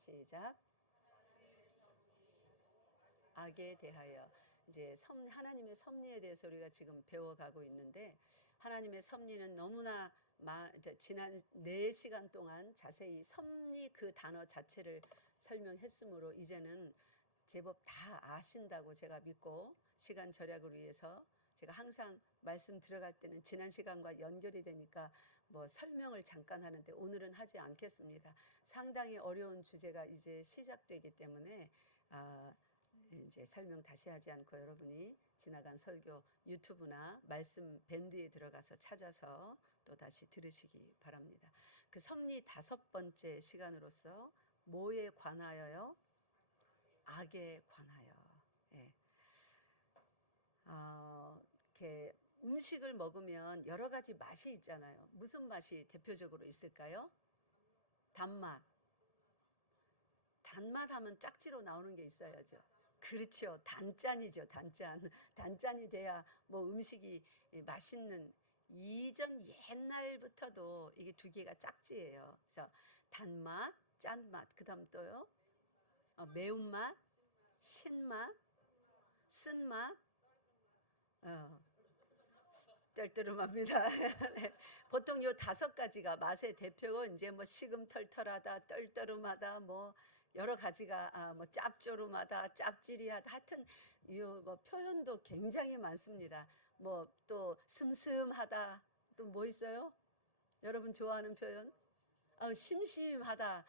시작. 악에 대하여. 이제 하나님의 섭리에 대해서 우리가 지금 배워가고 있는데, 하나님의 섭리는 너무나 지난 4시간 동안 자세히 섭리 그 단어 자체를 설명했으므로 이제는 제법 다 아신다고 제가 믿고, 시간 절약을 위해서 제가 항상 말씀 들어갈 때는 지난 시간과 연결이 되니까 뭐 설명을 잠깐 하는데 오늘은 하지 않겠습니다. 상당히 어려운 주제가 이제 시작되기 때문에 이제 설명 다시 하지 않고 여러분이 지나간 설교 유튜브나 말씀 밴드에 들어가서 찾아서 또 다시 들으시기 바랍니다. 그 섭리 5번째 시간으로서 뭐에 관하여요? 악에 관하여. 예. 이렇게 음식을 먹으면 여러 가지 맛이 있잖아요. 무슨 맛이 대표적으로 있을까요? 단맛. 단맛 하면 짝지로 나오는 게 있어야죠. 그렇죠. 단짠이죠. 단짠이 돼야 뭐 음식이 맛있는, 이전 옛날부터도 이게 두 개가 짝지예요. 그래서 단맛, 짠맛, 그 다음 또요 매운맛, 신맛, 쓴맛, 떨떠름합니다. 네. 보통 요 5가지가 맛의 대표고, 이제 뭐 시금털털하다, 떨떠름하다, 뭐 여러 가지가 뭐 짭조름하다, 짭질이하다, 하여튼 이 뭐 표현도 굉장히 많습니다. 뭐 또 슴슴하다, 또 뭐 있어요? 여러분 좋아하는 표현? 심심하다.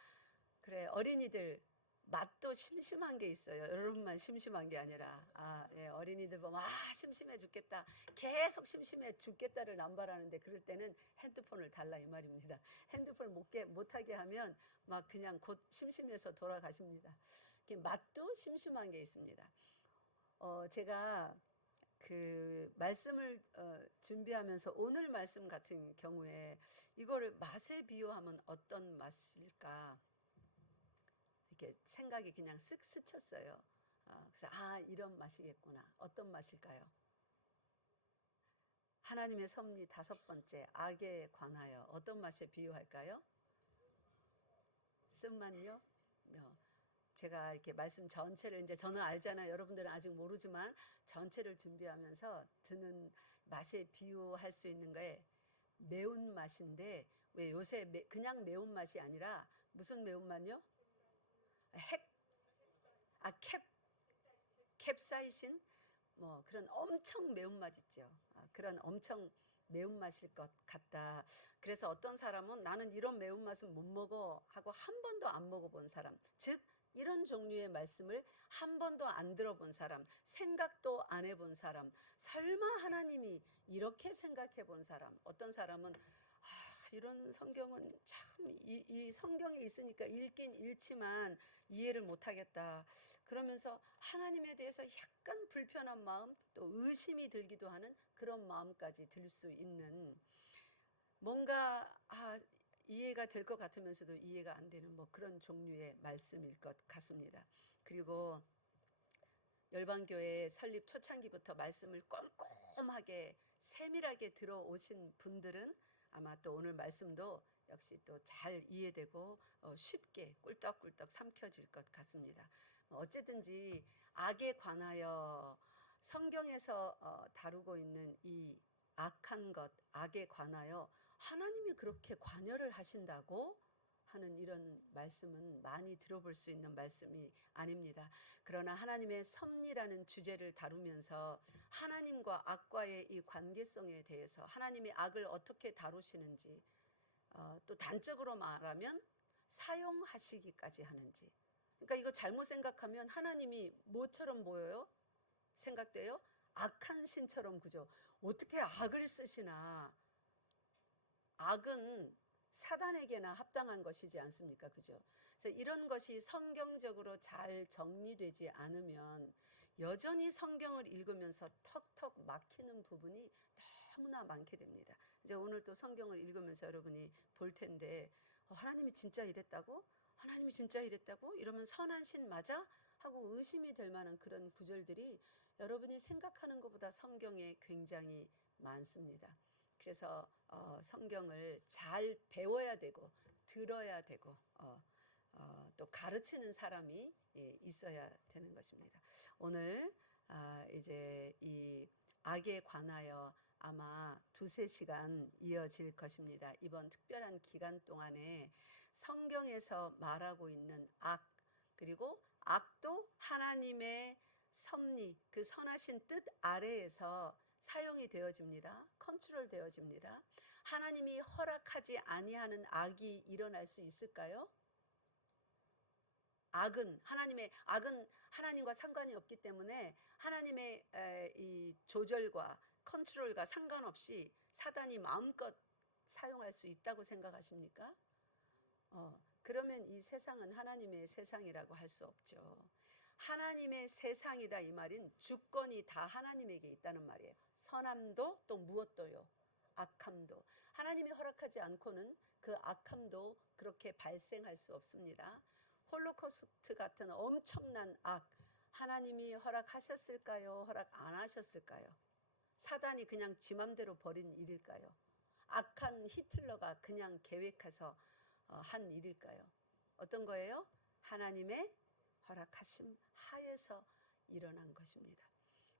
그래, 어린이들 맛도 심심한 게 있어요. 여러분만 심심한 게 아니라 예, 어린이들 보면 심심해 죽겠다, 계속 심심해 죽겠다를 남발하는데, 그럴 때는 핸드폰을 달라 이 말입니다. 핸드폰을 못하게 하면 막 그냥 곧 심심해서 돌아가십니다. 맛도 심심한 게 있습니다. 제가 그 말씀을 준비하면서 오늘 말씀 같은 경우에 이거를 맛에 비유하면 어떤 맛일까 이렇게 생각이 그냥 쓱 스쳤어요. 그래서 이런 맛이겠구나. 어떤 맛일까요? 하나님의 섭리 5번째, 악에 관하여 어떤 맛에 비유할까요? 쓴맛요? 제가 이렇게 말씀 전체를, 이제 저는 알잖아요. 여러분들은 아직 모르지만 전체를 준비하면서 드는 맛에 비유할 수 있는 거에 매운맛인데, 왜 요새 그냥 매운맛이 아니라 무슨 매운맛요? 캡사이신? 뭐 그런 엄청 매운맛 있죠. 그런 엄청 매운맛일 것 같다. 그래서 어떤 사람은 나는 이런 매운맛은 못 먹어 하고 한 번도 안 먹어본 사람, 즉 이런 종류의 말씀을 한 번도 안 들어본 사람, 생각도 안 해본 사람, 설마 하나님이 이렇게 생각해 본 사람, 어떤 사람은 이런 성경은 참 이 성경에 있으니까 읽긴 읽지만 이해를 못하겠다, 그러면서 하나님에 대해서 약간 불편한 마음, 또 의심이 들기도 하는 그런 마음까지 들 수 있는, 뭔가 이해가 될 것 같으면서도 이해가 안 되는 뭐 그런 종류의 말씀일 것 같습니다. 그리고 열방교회 설립 초창기부터 말씀을 꼼꼼하게 세밀하게 들어오신 분들은 아마 또 오늘 말씀도 역시 또 잘 이해되고 쉽게 꿀떡꿀떡 삼켜질 것 같습니다. 어쨌든지 악에 관하여 성경에서 다루고 있는 이 악한 것, 악에 관하여 하나님이 그렇게 관여를 하신다고 하는 이런 말씀은 많이 들어볼 수 있는 말씀이 아닙니다. 그러나 하나님의 섭리라는 주제를 다루면서 하나님과 악과의 이 관계성에 대해서, 하나님이 악을 어떻게 다루시는지, 또 단적으로 말하면 사용하시기까지 하는지. 그러니까 이거 잘못 생각하면 하나님이 뭐처럼 보여요? 생각돼요? 악한 신처럼. 그죠? 어떻게 악을 쓰시나. 악은 사단에게나 합당한 것이지 않습니까? 그죠? 그래서 이런 것이 성경적으로 잘 정리되지 않으면 여전히 성경을 읽으면서 턱턱 막히는 부분이 너무나 많게 됩니다. 이제 오늘 또 성경을 읽으면서 여러분이 볼 텐데, 하나님이 진짜 이랬다고? 하나님이 진짜 이랬다고? 이러면 선한 신 맞아? 하고 의심이 될 만한 그런 구절들이 여러분이 생각하는 것보다 성경에 굉장히 많습니다. 그래서 성경을 잘 배워야 되고 들어야 되고 또 가르치는 사람이 있어야 되는 것입니다. 오늘 이제 이 악에 관하여 아마 2-3시간 이어질 것입니다. 이번 특별한 기간 동안에 성경에서 말하고 있는 악, 그리고 악도 하나님의 섭리, 그 선하신 뜻 아래에서 사용이 되어집니다. 컨트롤 되어집니다. 하나님이 허락하지 아니하는 악이 일어날 수 있을까요? 악은 하나님과 상관이 없기 때문에 하나님의 이 조절과 컨트롤과 상관없이 사단이 마음껏 사용할 수 있다고 생각하십니까? 그러면 이 세상은 하나님의 세상이라고 할 수 없죠. 하나님의 세상이다 이 말인 주권이 다 하나님에게 있다는 말이에요. 선함도 또 무엇도요? 악함도. 하나님이 허락하지 않고는 그 악함도 그렇게 발생할 수 없습니다. 홀로코스트 같은 엄청난 악, 하나님이 허락하셨을까요? 허락 안 하셨을까요? 사단이 그냥 지 맘대로 벌인 일일까요? 악한 히틀러가 그냥 계획해서 한 일일까요? 어떤 거예요? 하나님의 허락하심 하에서 일어난 것입니다.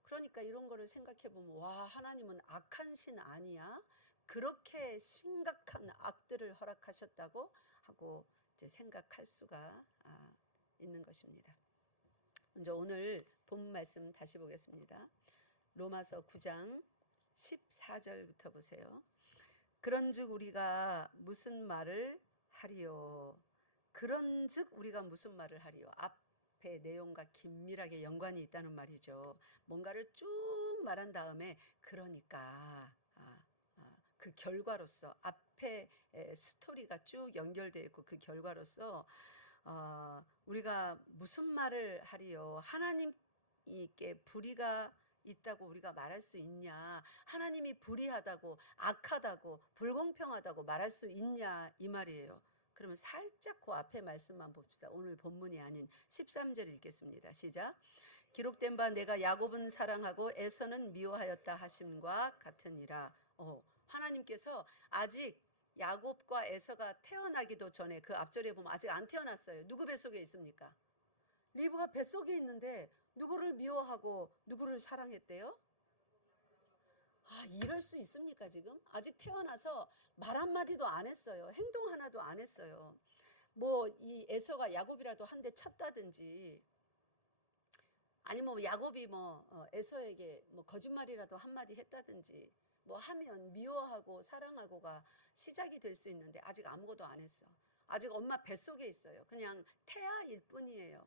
그러니까 이런 거를 생각해 보면, 와, 하나님은 악한 신 아니야? 그렇게 심각한 악들을 허락하셨다고 하고 이제 생각할 수가 있는 것입니다. 먼저 오늘 본 말씀 다시 보겠습니다. 로마서 9장 14절부터 보세요. 그런즉 우리가 무슨 말을 하리요? 그런즉 우리가 무슨 말을 하리요? 앞에 내용과 긴밀하게 연관이 있다는 말이죠. 뭔가를 쭉 말한 다음에 그러니까 그 결과로서 앞에 스토리가 쭉 연결되어 있고 그 결과로서 우리가 무슨 말을 하리요? 하나님께 불의가 있다고 우리가 말할 수 있냐? 하나님이 불의하다고, 악하다고, 불공평하다고 말할 수 있냐? 이 말이에요. 그러면 살짝 그 앞에 말씀만 봅시다. 오늘 본문이 아닌 13절 읽겠습니다. 시작. 기록된 바 내가 야곱은 사랑하고 에서는 미워하였다 하심과 같으니라. 하나님께서 아직 야곱과 에서가 태어나기도 전에, 그 앞절에 보면 아직 안 태어났어요. 누구 뱃속에 있습니까? 리브가 뱃속에 있는데 누구를 미워하고 누구를 사랑했대요? 이럴 수 있습니까? 지금 아직 태어나서 말 한마디도 안 했어요. 행동 하나도 안 했어요. 뭐 이 에서가 야곱이라도 한 대 쳤다든지, 아니면 야곱이 에서에게 거짓말이라도 한마디 했다든지 뭐 하면 미워하고 사랑하고가 시작이 될 수 있는데 아직 아무것도 안 했어. 아직 엄마 뱃속에 있어요. 그냥 태아일 뿐이에요.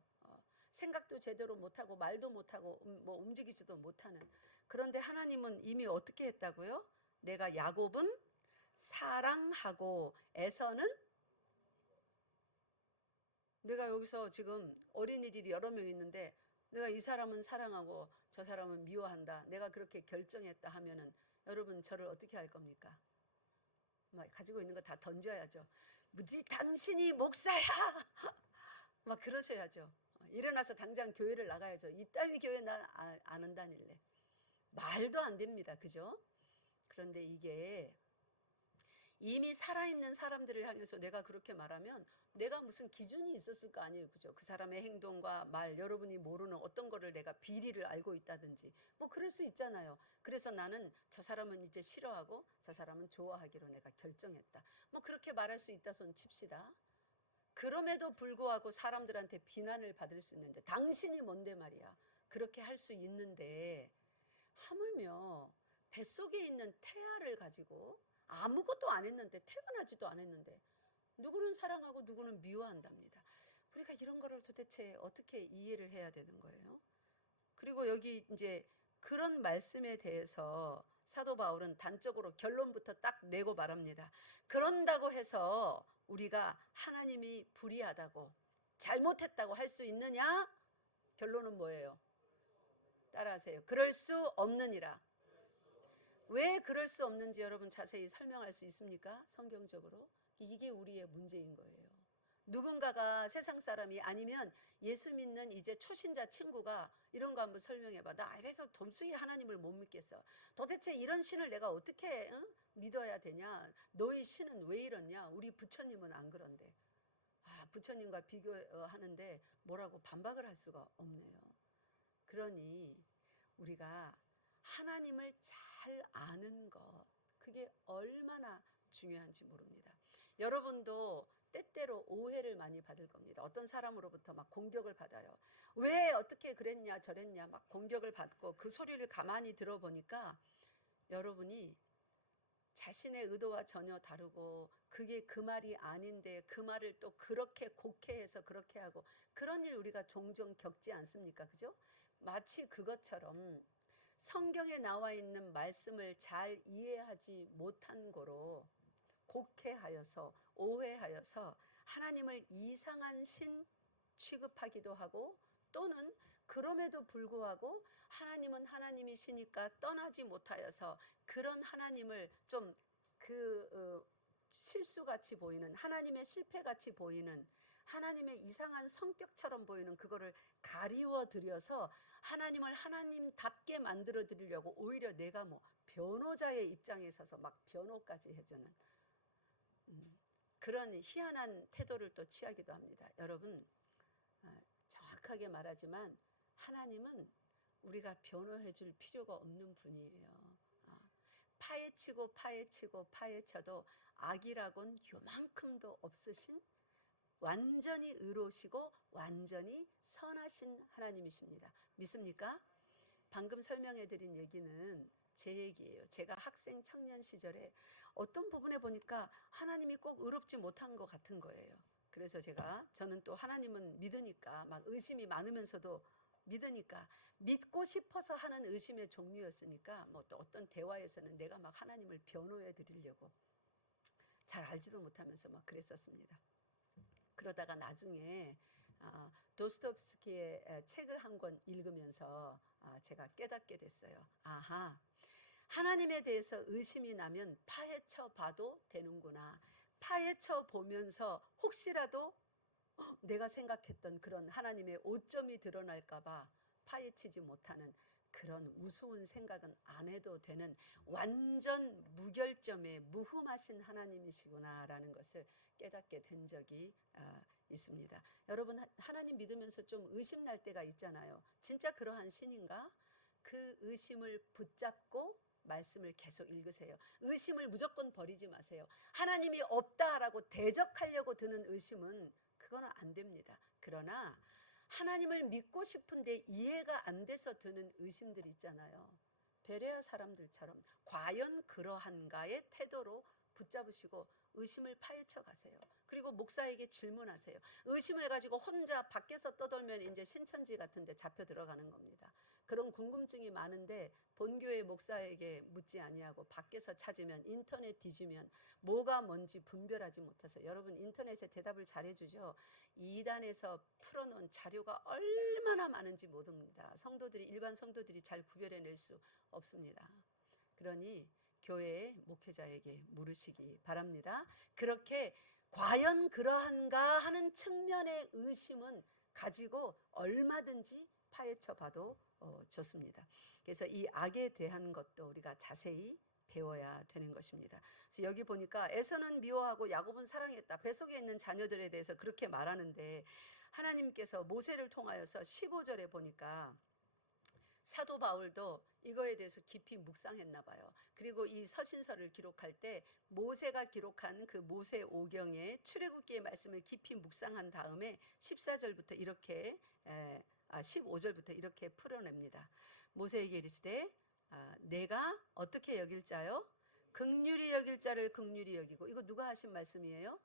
생각도 제대로 못하고 말도 못하고 움직이지도 못하는. 그런데 하나님은 이미 어떻게 했다고요? 내가 야곱은 사랑하고 에서는, 내가 여기서 지금 어린이들이 여러 명 있는데 내가 이 사람은 사랑하고 저 사람은 미워한다, 내가 그렇게 결정했다 하면은 여러분 저를 어떻게 할 겁니까? 가지고 있는 거 다 던져야죠. 당신이 목사야 막 그러셔야죠. 일어나서 당장 교회를 나가야죠. 이따위 교회 난 안 다닐래. 말도 안 됩니다. 그죠? 그런데 이게 이미 살아있는 사람들을 향해서 내가 그렇게 말하면 내가 무슨 기준이 있었을 거 아니에요. 그죠? 그 사람의 행동과 말, 여러분이 모르는 어떤 거를 내가 비리를 알고 있다든지 그럴 수 있잖아요. 그래서 나는 저 사람은 이제 싫어하고 저 사람은 좋아하기로 내가 결정했다. 그렇게 말할 수 있다 손 칩시다. 그럼에도 불구하고 사람들한테 비난을 받을 수 있는데, 당신이 뭔데 말이야. 그렇게 할 수 있는데 하물며 뱃속에 있는 태아를 가지고 아무것도 안 했는데, 태어나지도 않았는데 누구는 사랑하고 누구는 미워한답니다. 우리가 이런 거를 도대체 어떻게 이해를 해야 되는 거예요? 그리고 여기 이제 그런 말씀에 대해서 사도 바울은 단적으로 결론부터 딱 내고 말합니다. 그런다고 해서 우리가 하나님이 불의하다고, 잘못했다고 할 수 있느냐? 결론은 뭐예요? 따라하세요. 그럴 수 없느니라. 왜 그럴 수 없는지 여러분 자세히 설명할 수 있습니까? 성경적으로. 이게 우리의 문제인 거예요. 누군가가, 세상 사람이 아니면 예수 믿는 이제 초신자 친구가 이런 거 한번 설명해봐. 나 이래서 도무지 하나님을 못 믿겠어. 도대체 이런 신을 내가 어떻게 믿어야 되냐? 너희 신은 왜 이러냐? 우리 부처님은 안 그런데. 부처님과 비교하는데 뭐라고 반박을 할 수가 없네요. 그러니 우리가 하나님을 잘 아는 것, 그게 얼마나 중요한지 모릅니다. 여러분도 때때로 오해를 많이 받을 겁니다. 어떤 사람으로부터 막 공격을 받아요. 왜 어떻게 그랬냐 저랬냐 막 공격을 받고 그 소리를 가만히 들어보니까 여러분이 자신의 의도와 전혀 다르고 그게 그 말이 아닌데 그 말을 또 그렇게 곡해해서 그렇게 하고 그런 일 우리가 종종 겪지 않습니까? 그죠? 마치 그것처럼 성경에 나와 있는 말씀을 잘 이해하지 못한 거로 곡해하여서 오해하여서 하나님을 이상한 신 취급하기도 하고 또는 그럼에도 불구하고 하나님은 하나님이시니까 떠나지 못하여서 그런 하나님을 좀 실수같이 보이는 하나님의 실패같이 보이는 하나님의 이상한 성격처럼 보이는 그거를 가리워 드려서 하나님을 하나님답게 만들어 드리려고 오히려 내가 뭐 변호자의 입장에 서서 막 변호까지 해주는 그런 희한한 태도를 또 취하기도 합니다. 여러분 정확하게 말하지만 하나님은 우리가 변호해 줄 필요가 없는 분이에요. 파헤치고 파헤치고 파헤쳐도 악이라곤 요만큼도 없으신 완전히 의로우시고 완전히 선하신 하나님이십니다. 믿습니까? 방금 설명해 드린 얘기는 제 얘기예요. 제가 학생 청년 시절에 어떤 부분에 보니까 하나님이 꼭 의롭지 못한 것 같은 거예요. 그래서 저는 또 하나님은 믿으니까 막 의심이 많으면서도 믿으니까 믿고 싶어서 하는 의심의 종류였으니까 뭐 또 어떤 대화에서는 내가 막 하나님을 변호해 드리려고 잘 알지도 못하면서 막 그랬었습니다. 그러다가 나중에 도스토옙스키의 책을 한 권 읽으면서 제가 깨닫게 됐어요. 아하, 하나님에 대해서 의심이 나면 파헤쳐 봐도 되는구나. 파헤쳐 보면서 혹시라도 내가 생각했던 그런 하나님의 오점이 드러날까 봐 파헤치지 못하는 그런 우스운 생각은 안 해도 되는 완전 무결점의 무흠하신 하나님이시구나라는 것을 깨닫게 된 적이 있습니다. 여러분 하나님 믿으면서 좀 의심날 때가 있잖아요. 진짜 그러한 신인가? 그 의심을 붙잡고 말씀을 계속 읽으세요. 의심을 무조건 버리지 마세요. 하나님이 없다라고 대적하려고 드는 의심은 그거는 안 됩니다. 그러나 하나님을 믿고 싶은데 이해가 안 돼서 드는 의심들이 있잖아요. 베레아 사람들처럼 과연 그러한가의 태도로 붙잡으시고 의심을 파헤쳐 가세요. 그리고 목사에게 질문하세요. 의심을 가지고 혼자 밖에서 떠돌면 이제 신천지 같은 데 잡혀 들어가는 겁니다. 그런 궁금증이 많은데 본교회 목사에게 묻지 아니하고 밖에서 찾으면 인터넷 뒤지면 뭐가 뭔지 분별하지 못해서 여러분 인터넷에 대답을 잘해주죠. 이단에서 풀어놓은 자료가 얼마나 많은지 모릅니다. 일반 성도들이 잘 구별해낼 수 없습니다. 그러니 교회의 목회자에게 물으시기 바랍니다. 그렇게 과연 그러한가 하는 측면의 의심은 가지고 얼마든지 파헤쳐 봐도 좋습니다. 그래서 이 악에 대한 것도 우리가 자세히 배워야 되는 것입니다. 그래서 여기 보니까 에서는 미워하고 야곱은 사랑했다. 뱃속에 있는 자녀들에 대해서 그렇게 말하는데 하나님께서 모세를 통하여서 15절에 보니까 사도 바울도 이거에 대해서 깊이 묵상했나 봐요. 그리고 이 서신서를 기록할 때 모세가 기록한 그 모세오경의 출애굽기의 말씀을 깊이 묵상한 다음에 14절부터 이렇게 15절부터 이렇게 풀어냅니다. 모세에게 이르시되 내가 어떻게 여길 자요? 긍휼히 여길 자를 긍휼히 여기고. 이거 누가 하신 말씀이에요?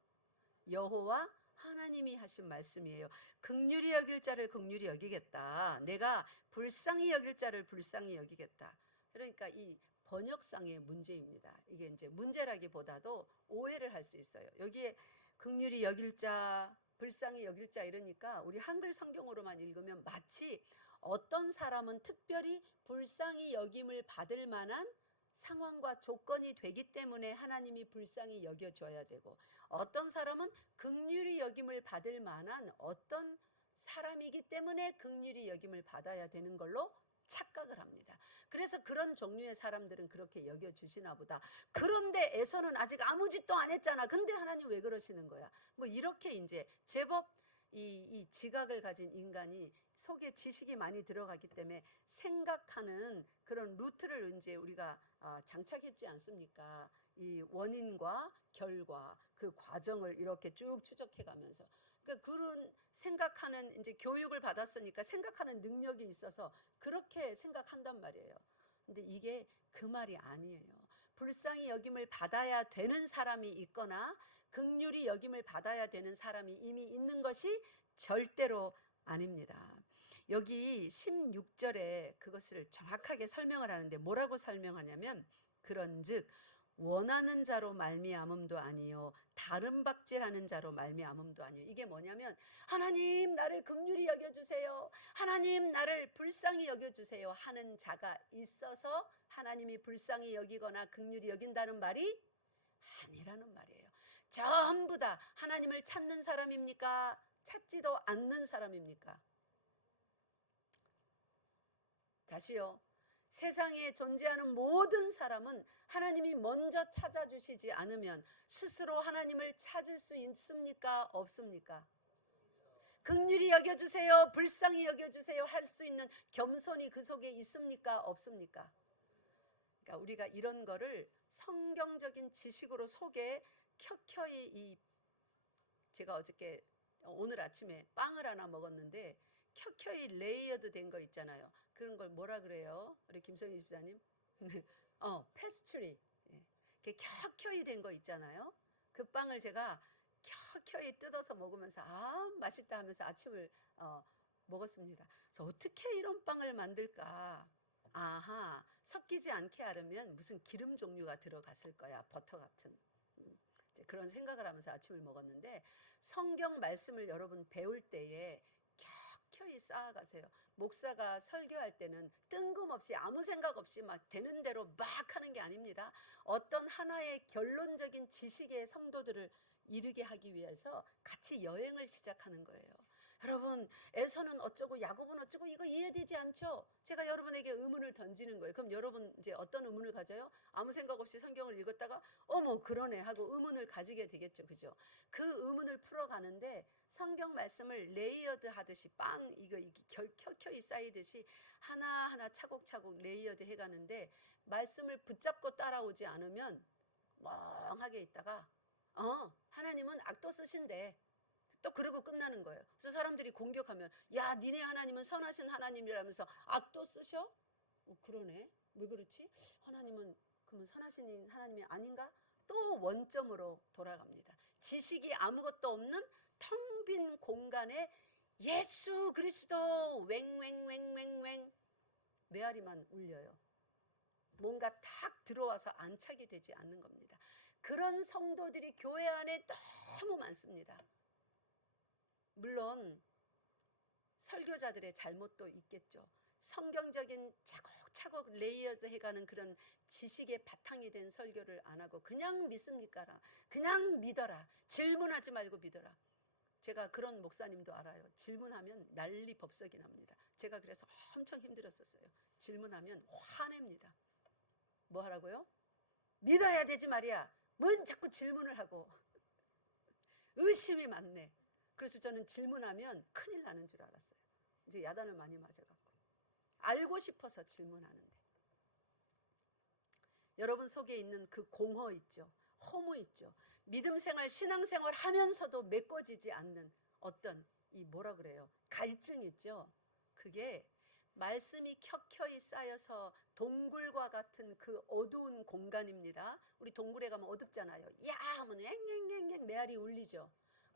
여호와 하나님이 하신 말씀이에요. 긍휼히 여길 자를 긍휼히 여기겠다. 내가 불쌍히 여길 자를 불쌍히 여기겠다. 그러니까 이 번역상의 문제입니다. 이게 이제 문제라기보다도 오해를 할 수 있어요. 여기에 긍휼히 여길 자, 불쌍히 여길 자 이러니까 우리 한글 성경으로만 읽으면 마치 어떤 사람은 특별히 불쌍히 여김을 받을 만한 상황과 조건이 되기 때문에 하나님이 불쌍히 여겨줘야 되고 어떤 사람은 긍휼히 여김을 받을 만한 어떤 사람이기 때문에 긍휼히 여김을 받아야 되는 걸로 착각을 합니다. 그래서 그런 종류의 사람들은 그렇게 여겨주시나 보다. 그런데 에서는 아직 아무 짓도 안 했잖아. 근데 하나님 왜 그러시는 거야? 뭐 이렇게 이제 제법 이 지각을 가진 인간이 속에 지식이 많이 들어가기 때문에 생각하는 그런 루트를 이제 우리가 장착했지 않습니까? 이 원인과 결과 그 과정을 이렇게 쭉 추적해 가면서 그런 생각하는 이제 교육을 받았으니까 생각하는 능력이 있어서 그렇게 생각한단 말이에요. 근데 이게 그 말이 아니에요. 불쌍히 여김을 받아야 되는 사람이 있거나 긍휼히 여김을 받아야 되는 사람이 이미 있는 것이 절대로 아닙니다. 여기 16절에 그것을 정확하게 설명을 하는데 뭐라고 설명하냐면 그런즉 원하는 자로 말미암음도 아니요 다른 박질하는 자로 말미암음도 아니요. 이게 뭐냐면 하나님 나를 긍휼히 여겨주세요, 하나님 나를 불쌍히 여겨주세요 하는 자가 있어서 하나님이 불쌍히 여기거나 긍휼히 여긴다는 말이 아니라는 말이에요. 전부 다 하나님을 찾는 사람입니까? 찾지도 않는 사람입니까? 다시요. 세상에 존재하는 모든 사람은 하나님이 먼저 찾아주시지 않으면 스스로 하나님을 찾을 수 있습니까? 없습니까? 긍휼히 여겨주세요, 불쌍히 여겨주세요 할 수 있는 겸손이 그 속에 있습니까? 없습니까? 그러니까 우리가 이런 거를 성경적인 지식으로 속에 켜켜이 제가 어저께 오늘 아침에 빵을 하나 먹었는데 켜켜이 레이어드 된 거 있잖아요. 그런 걸 뭐라 그래요? 우리 김성희 집사님? 페스츄리. 예. 켜켜이 된 거 있잖아요. 그 빵을 제가 켜켜이 뜯어서 먹으면서 맛있다 하면서 아침을 먹었습니다. 그래서 어떻게 이런 빵을 만들까? 아하, 섞이지 않게 하려면 무슨 기름 종류가 들어갔을 거야. 버터 같은. 그런 생각을 하면서 아침을 먹었는데 성경 말씀을 여러분 배울 때에 켜켜이 쌓아가세요. 목사가 설교할 때는 뜬금없이 아무 생각 없이 막 되는 대로 막 하는 게 아닙니다. 어떤 하나의 결론적인 지식의 성도들을 이르게 하기 위해서 같이 여행을 시작하는 거예요. 여러분, 에서는 어쩌고 야곱은 어쩌고 이거 이해되지 않죠? 제가 여러분에게 의문을 던지는 거예요. 그럼 여러분 이제 어떤 의문을 가져요? 아무 생각 없이 성경을 읽었다가 어머 그러네 하고 의문을 가지게 되겠죠. 그죠? 그 의문을 풀어가는데 성경 말씀을 레이어드 하듯이 빵 이거 켜켜이 쌓이듯이 하나하나 차곡차곡 레이어드 해가는데 말씀을 붙잡고 따라오지 않으면 멍하게 있다가 하나님은 악도 쓰신대. 또 그러고 끝나는 거예요. 그래서 사람들이 공격하면 야 니네 하나님은 선하신 하나님이라면서 악도 쓰셔? 그러네. 왜 그렇지? 하나님은 그러면 선하신 하나님이 아닌가? 또 원점으로 돌아갑니다. 지식이 아무것도 없는 텅 빈 공간에 예수 그리스도 웽웽웽웽웽 메아리만 울려요. 뭔가 탁 들어와서 안착이 되지 않는 겁니다. 그런 성도들이 교회 안에 너무 많습니다. 물론 설교자들의 잘못도 있겠죠. 성경적인 차곡차곡 레이어드 해가는 그런 지식의 바탕이 된 설교를 안 하고 그냥 믿습니까? 그냥 믿어라. 질문하지 말고 믿어라. 제가 그런 목사님도 알아요. 질문하면 난리 법석이 납니다. 제가 그래서 엄청 힘들었었어요. 질문하면 화냅니다. 뭐 하라고요? 믿어야 되지 말이야. 뭔 자꾸 질문을 하고. 의심이 많네. 그래서 저는 질문하면 큰일 나는 줄 알았어요. 이제 야단을 많이 맞아갖고. 알고 싶어서 질문하는데. 여러분 속에 있는 그 공허 있죠. 허무 있죠. 믿음 생활, 신앙 생활 하면서도 메꿔지지 않는 어떤 이 뭐라 그래요? 갈증 있죠. 그게 말씀이 켜켜이 쌓여서 동굴과 같은 그 어두운 공간입니다. 우리 동굴에 가면 어둡잖아요. 야 하면 앵앵앵앵 메아리 울리죠.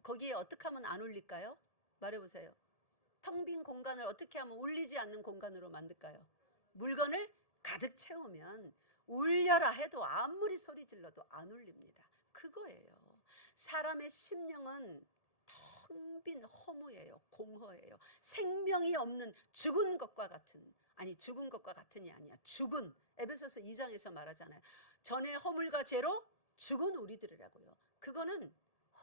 거기에 어떻게 하면 안 울릴까요? 말해보세요. 텅 빈 공간을 어떻게 하면 울리지 않는 공간으로 만들까요? 물건을 가득 채우면 울려라 해도 아무리 소리 질러도 안 울립니다. 그거예요. 사람의 심령은 텅 빈 허무예요. 공허예요. 생명이 없는 죽은 것과 같은, 아니 죽은 것과 같은이 아니야. 죽은, 에베소서 2장에서 말하잖아요. 전에 허물과 죄로 죽은 우리들이라고요. 그거는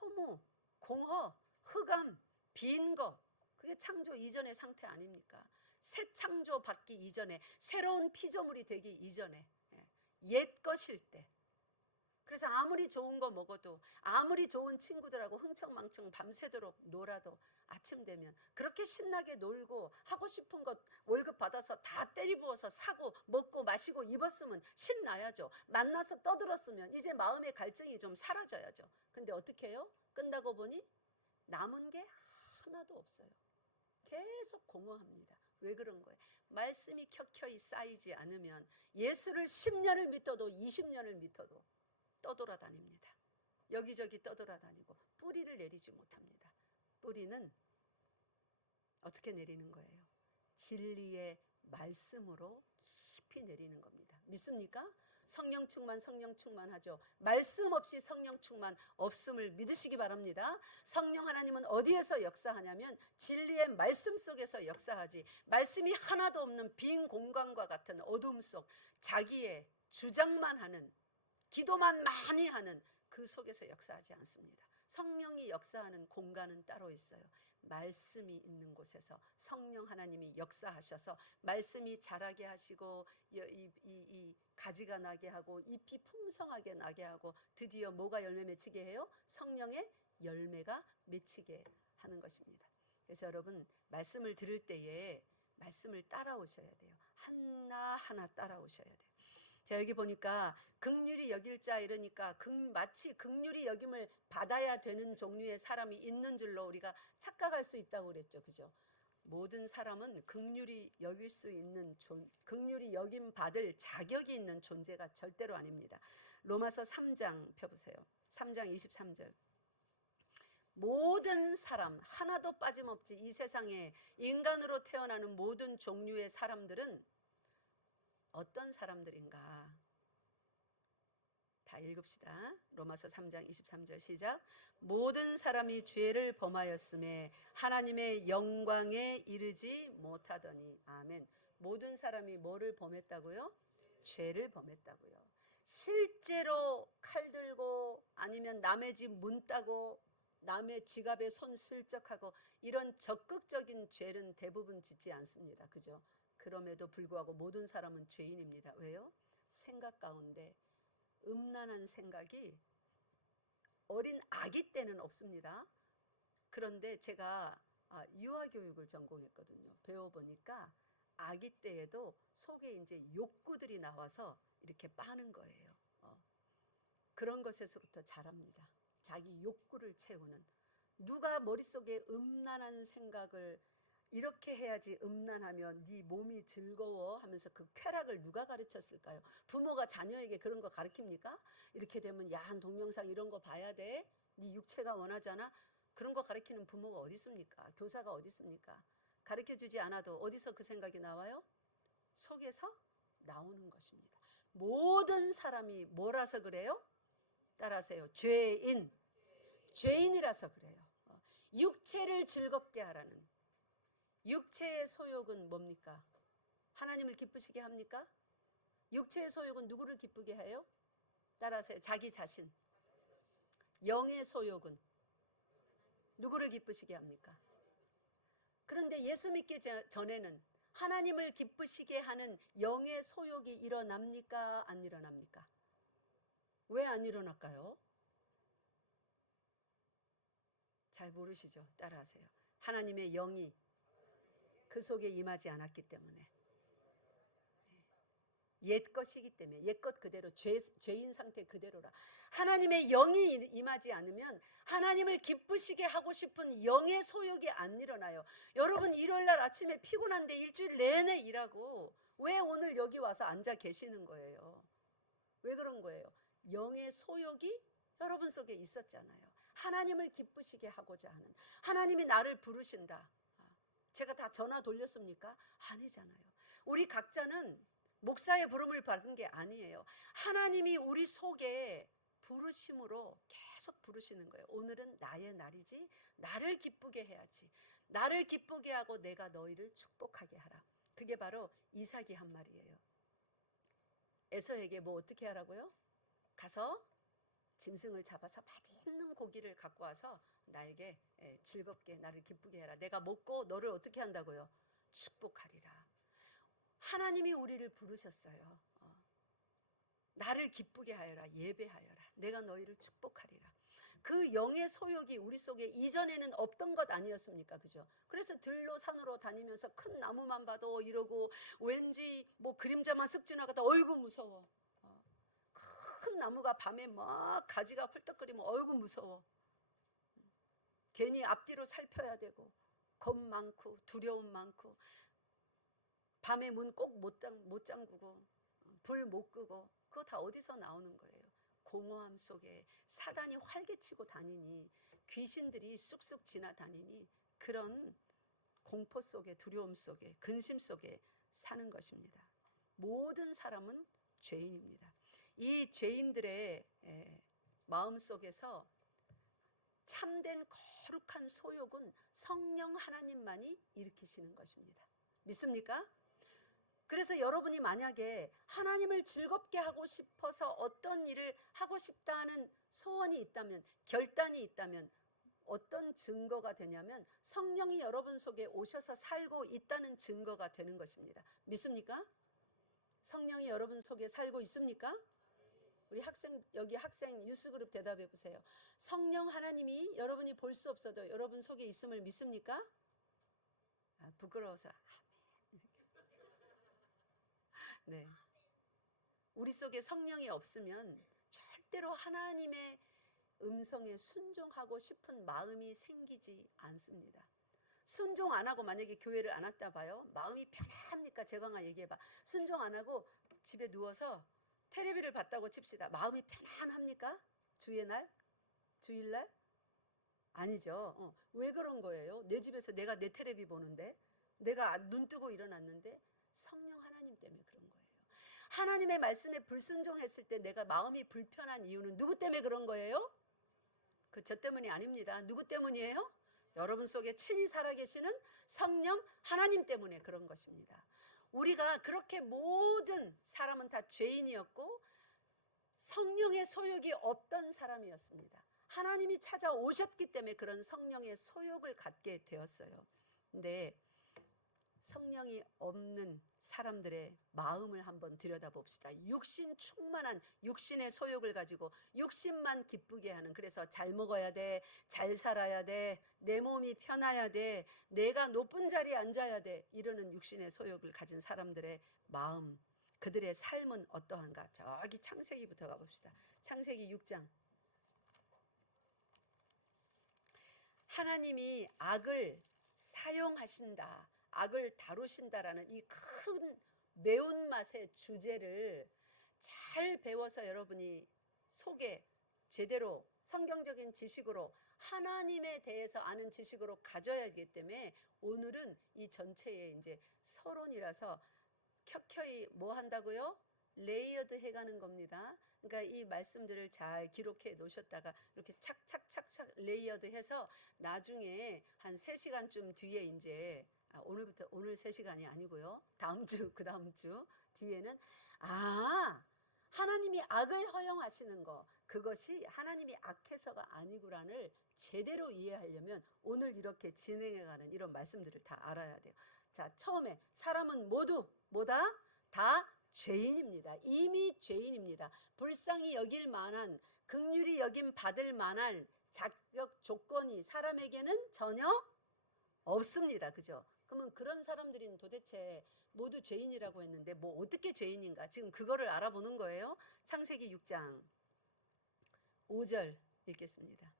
허무, 공허, 흑암, 빈 거, 그게 창조 이전의 상태 아닙니까? 새 창조 받기 이전에, 새로운 피조물이 되기 이전에, 옛 것일 때. 그래서 아무리 좋은 거 먹어도, 아무리 좋은 친구들하고 흥청망청 밤새도록 놀아도 아침 되면 그렇게 신나게 놀고 하고 싶은 것 월급 받아서 다 때리부어서 사고 먹고 마시고 입었으면 신나야죠. 만나서 떠들었으면 이제 마음의 갈증이 좀 사라져야죠. 근데 어떻게 해요? 끝나고 보니 남은 게 하나도 없어요. 계속 공허합니다. 왜 그런 거예요? 말씀이 켜켜이 쌓이지 않으면 예수를 10년을 믿어도 20년을 믿어도 떠돌아다닙니다. 여기저기 떠돌아다니고 뿌리를 내리지 못합니다. 뿌리는 어떻게 내리는 거예요? 진리의 말씀으로 깊이 내리는 겁니다. 믿습니까? 성령 충만, 성령 충만하죠. 말씀 없이 성령 충만 없음을 믿으시기 바랍니다. 성령 하나님은 어디에서 역사하냐면 진리의 말씀 속에서 역사하지, 말씀이 하나도 없는 빈 공간과 같은 어둠 속 자기의 주장만 하는, 기도만 많이 하는 그 속에서 역사하지 않습니다. 성령이 역사하는 공간은 따로 있어요. 말씀이 있는 곳에서 성령 하나님이 역사하셔서 말씀이 자라게 하시고 이 가지가 나게 하고 잎이 풍성하게 나게 하고 드디어 뭐가 열매 맺히게 해요? 성령의 열매가 맺히게 하는 것입니다. 그래서 여러분, 말씀을 들을 때에 말씀을 따라오셔야 돼요. 하나하나 따라오셔야 돼요. 자, 여기 보니까 긍휼히 여길 자 이러니까 마치 긍휼히 여김을 받아야 되는 종류의 사람이 있는 줄로 우리가 착각할 수 있다고 그랬죠. 그죠? 모든 사람은 긍휼히 여길 수 있는, 긍휼히 여김 받을 자격이 있는 존재가 절대로 아닙니다. 로마서 3장 펴보세요. 3장 23절. 모든 사람 하나도 빠짐없이 이 세상에 인간으로 태어나는 모든 종류의 사람들은 어떤 사람들인가? 다 읽읍시다. 로마서 3장 23절 시작. 모든 사람이 죄를 범하였음에 하나님의 영광에 이르지 못하더니. 아멘. 모든 사람이 뭐를 범했다고요? 죄를 범했다고요. 실제로 칼 들고 아니면 남의 집 문 따고 남의 지갑에 손 슬쩍하고 이런 적극적인 죄는 대부분 짓지 않습니다. 그죠? 그럼에도 불구하고 모든 사람은 죄인입니다. 왜요? 생각 가운데 음란한 생각이 어린 아기 때는 없습니다. 그런데 제가 유아교육을 전공했거든요. 배워보니까 아기 때에도 속에 이제 욕구들이 나와서 이렇게 빠는 거예요. 그런 것에서부터 자랍니다. 자기 욕구를 채우는. 누가 머릿속에 음란한 생각을 이렇게 해야지 음란하면 네 몸이 즐거워 하면서 그 쾌락을 누가 가르쳤을까요? 부모가 자녀에게 그런 거 가르칩니까? 이렇게 되면 야한 동영상 이런 거 봐야 돼? 네 육체가 원하잖아? 그런 거 가르치는 부모가 어디 있습니까? 교사가 어디 있습니까? 가르쳐주지 않아도 어디서 그 생각이 나와요? 속에서 나오는 것입니다. 모든 사람이 뭐라서 그래요? 따라하세요. 죄인이라서 그래요. 육체를 즐겁게 하라는. 육체의 소욕은 뭡니까? 하나님을 기쁘시게 합니까? 육체의 소욕은 누구를 기쁘게 해요? 따라하세요. 자기 자신. 영의 소욕은 누구를 기쁘시게 합니까? 그런데 예수 믿기 전에는 하나님을 기쁘시게 하는 영의 소욕이 일어납니까? 안 일어납니까? 왜 안 일어날까요? 잘 모르시죠? 따라하세요. 하나님의 영이 그 속에 임하지 않았기 때문에, 옛 것이기 때문에, 옛 것 그대로, 죄인 상태 그대로라. 하나님의 영이 임하지 않으면 하나님을 기쁘시게 하고 싶은 영의 소욕이 안 일어나요. 여러분, 일요일날 아침에 피곤한데 일주일 내내 일하고 왜 오늘 여기 와서 앉아 계시는 거예요? 왜 그런 거예요? 영의 소욕이 여러분 속에 있었잖아요. 하나님을 기쁘시게 하고자 하는, 하나님이 나를 부르신다. 제가 다 전화 돌렸습니까? 아니잖아요. 우리 각자는 목사의 부름을 받은 게 아니에요. 하나님이 우리 속에 부르심으로 계속 부르시는 거예요. 오늘은 나의 날이지, 나를 기쁘게 해야지. 나를 기쁘게 하고 내가 너희를 축복하게 하라. 그게 바로 이삭이 한 말이에요. 에서에게 뭐 어떻게 하라고요? 가서 짐승을 잡아서 맛있는 고기를 갖고 와서 나에게 즐겁게 나를 기쁘게 해라. 내가 먹고 너를 어떻게 한다고요? 축복하리라. 하나님이 우리를 부르셨어요. 나를 기쁘게 하여라, 예배하여라. 내가 너희를 축복하리라. 그 영의 소욕이 우리 속에 이전에는 없던 것 아니었습니까? 그죠? 그래서 들로 산으로 다니면서 큰 나무만 봐도 이러고, 왠지 뭐 그림자만 쓱 지나가다 어이구 무서워. 큰 나무가 밤에 막 가지가 헐떡거리면 어이구 무서워. 괜히 앞뒤로 살펴야 되고, 겁 많고 두려움 많고, 밤에 문 꼭 못 잠그고 불 못 끄고, 그거 다 어디서 나오는 거예요? 공허함 속에 사단이 활개치고 다니니, 귀신들이 쑥쑥 지나다니니, 그런 공포 속에, 두려움 속에, 근심 속에 사는 것입니다. 모든 사람은 죄인입니다. 이 죄인들의 마음 속에서 참된 거룩한 소욕은 성령 하나님만이 일으키시는 것입니다. 믿습니까? 그래서 여러분이 만약에 하나님을 즐겁게 하고 싶어서 어떤 일을 하고 싶다는 소원이 있다면, 결단이 있다면, 어떤 증거가 되냐면 성령이 여러분 속에 오셔서 살고 있다는 증거가 되는 것입니다. 믿습니까? 성령이 여러분 속에 살고 있습니까? 우리 학생, 여기 학생 유스그룹 대답해 보세요. 성령 하나님이 여러분이 볼 수 없어도 여러분 속에 있음을 믿습니까? 부끄러워서 네. 우리 속에 성령이 없으면 절대로 하나님의 음성에 순종하고 싶은 마음이 생기지 않습니다. 순종 안 하고 만약에 교회를 안 왔다 봐요. 마음이 편합니까? 재광아 얘기해봐. 순종 안 하고 집에 누워서 텔레비를 봤다고 칩시다. 마음이 편안합니까? 주일날? 아니죠. 왜 그런 거예요? 내 집에서 내가 내 텔레비 보는데, 내가 눈 뜨고 일어났는데 성령 하나님 때문에 그런 거예요. 하나님의 말씀에 불순종했을 때 내가 마음이 불편한 이유는 누구 때문에 그런 거예요? 저 때문이 아닙니다. 누구 때문이에요? 여러분 속에 친히 살아계시는 성령 하나님 때문에 그런 것입니다. 우리가 그렇게 모든 사람은 다 죄인이었고 성령의 소욕이 없던 사람이었습니다. 하나님이 찾아오셨기 때문에 그런 성령의 소욕을 갖게 되었어요. 근데 성령이 없는 사람들의 마음을 한번 들여다봅시다. 육신 충만한 육신의 소욕을 가지고 육신만 기쁘게 하는, 그래서 잘 먹어야 돼, 잘 살아야 돼, 내 몸이 편해야 돼, 내가 높은 자리에 앉아야 돼, 이러는 육신의 소욕을 가진 사람들의 마음, 그들의 삶은 어떠한가? 저기 창세기부터 가봅시다. 창세기 6장. 하나님이 악을 사용하신다, 악을 다루신다라는 이 큰 매운맛의 주제를 잘 배워서 여러분이 속에 제대로 성경적인 지식으로, 하나님에 대해서 아는 지식으로 가져야 하기 때문에 오늘은 이 전체에 이제 서론이라서 켜켜이 뭐 한다고요? 레이어드 해가는 겁니다. 그러니까 이 말씀들을 잘 기록해 놓으셨다가 이렇게 착착착착 레이어드 해서 나중에 한 3시간쯤 뒤에 이제 오늘부터, 오늘 3시간이 아니고요, 다음 주, 그 다음 주 뒤에는 하나님이 악을 허용하시는 거, 그것이 하나님이 악해서가 아니구나를 제대로 이해하려면 오늘 이렇게 진행해가는 이런 말씀들을 다 알아야 돼요. 자, 처음에 사람은 모두 뭐다? 다 죄인입니다. 이미 죄인입니다. 불쌍히 여길 만한, 긍휼히 여김 받을 만한 자격 조건이 사람에게는 전혀 없습니다. 그죠? 그러면 그런 사람들은 도대체 모두 죄인이라고 했는데 뭐 어떻게 죄인인가? 지금 그거를 알아보는 거예요. 창세기 6장 5절 읽겠습니다.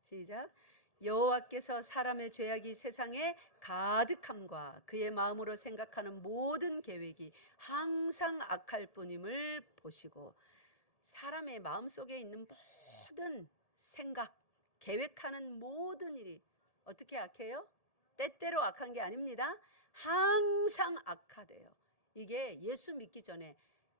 시작. 여호와께서 사람의 죄악이 세상에 가득함과 그의 마음으로 생각하는 모든 계획이 항상 악할 뿐임을 보시고, 사람의 마음속에 있는 모든 생각, 계획하는 모든 일이 어떻게 악해요? 때때로 악한 게 아닙니다. 항상 악하대요. 이게 예수 믿기 전에,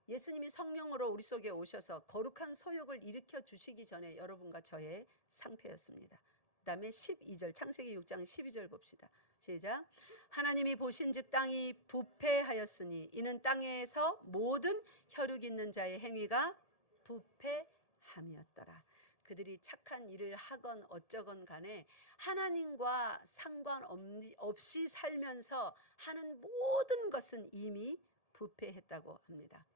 예수님이 성령으로 우리 속에 오셔서 거룩한 소욕을 일으켜 주시기 전에 여러분과 저의 상태였습니다. 그 다음에 12절, 창세기 6장 12절 봅시다. 시작. 하나님이 보신즉 땅이 부패하였으니 이는 땅에서 모든 혈육 있는 자의 행위가 부패함이었더라. 그들이 착한 일을 하건 어쩌건 간에 하나님과 상관없이 살면서 하는 모든 것은 이미 부패했다고 합니다.